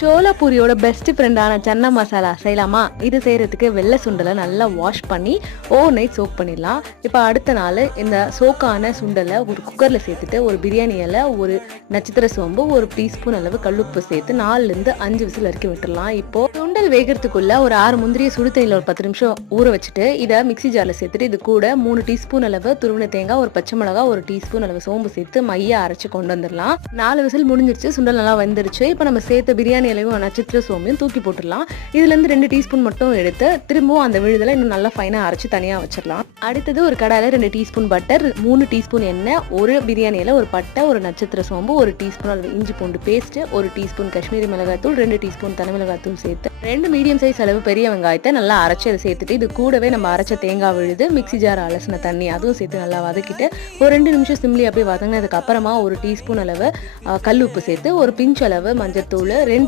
சோளாபூரியோட best ஃப்ரெண்டான chana masala செய்யலாமா? இது செய்யறதுக்கு வெள்ளை சுண்டலை நல்லா வாஷ் பண்ணி ஓவர் நைட் சோக் பண்ணிடலாம். இப்போ அடுத்த நாள் இந்த சோக்கான சுண்டலை ஒரு குக்கரில் சேர்த்துட்டு ஒரு பிரியாணி இலை, ஒரு நட்சத்திர சோம்பு, ஒரு டீஸ்பூன் அளவு கல்லுப்பு சேர்த்து 4லேருந்து 5 விசில் வரைக்கும் விட்டுடலாம். இப்போ சுண்டல் வேகிறதுக்குள்ள ஒரு 6 முந்திரியை சுடு தண்ணியில் ஒரு 10 நிமிஷம் ஊற வச்சுட்டு இதை மிக்சி ஜாரில் சேர்த்துட்டு இது கூட 3 டீஸ்பூன் அளவு துருவின தேங்காய், ஒரு பச்சை மிளகாய், ஒரு டீஸ்பூன் அளவு சோம்பு சேர்த்து மையா அரைச்சு கொண்டு வந்துடலாம். 4 விசில் முடிஞ்சிருச்சு, சுண்டல் நல்லா வந்துருச்சு. இப்போ நம்ம சேர்த்த பிரியாணி இலையும் நட்சத்திர சோம்பையும் தூக்கி போட்டுடலாம். இதுலேருந்து 2 டீஸ்பூன் மட்டும் எடுத்து திரும்பவும் அந்த விழுதலை இன்னும் நல்லா ஃபைனாக அரைச்சு தனியாக வச்சிடலாம். அடுத்தது ஒரு கடாயில் 2 டீஸ்பூன் பட்டர், 3 டீஸ்பூன் எண்ணெய், ஒரு பிரியாணி இலை, ஒரு பட்டை, ஒரு நட்சத்திர சோம்பு, ஒரு டீஸ்பூன் அளவு இஞ்சி பூண்டு பேஸ்ட், ஒரு டீஸ்பூன் காஷ்மீரி மிளகாய்த்தூள், 2 டீஸ்பூன் தனி மிளகாய்த்தூள் சேர்த்து 2 மீடியம் சைஸ் அளவு பெரிய வெங்காயத்தை நல்லா அரைச்சி அதை சேர்த்துட்டு இது கூடவே நம்ம அரைச்ச தேங்காய் விழுது, மிக்சி ஜார் அலசின தண்ணி அதுவும் சேர்த்து நல்லா வதக்கிட்டு ஒரு 2 நிமிஷம் சிம்லி அப்படியே வதங்கினதுக்கு அப்புறமா ஒரு டீஸ்பூன் அளவு கல் உப்பு சேர்த்து ஒரு பிஞ்ச் அளவு மஞ்சத்தூள், 2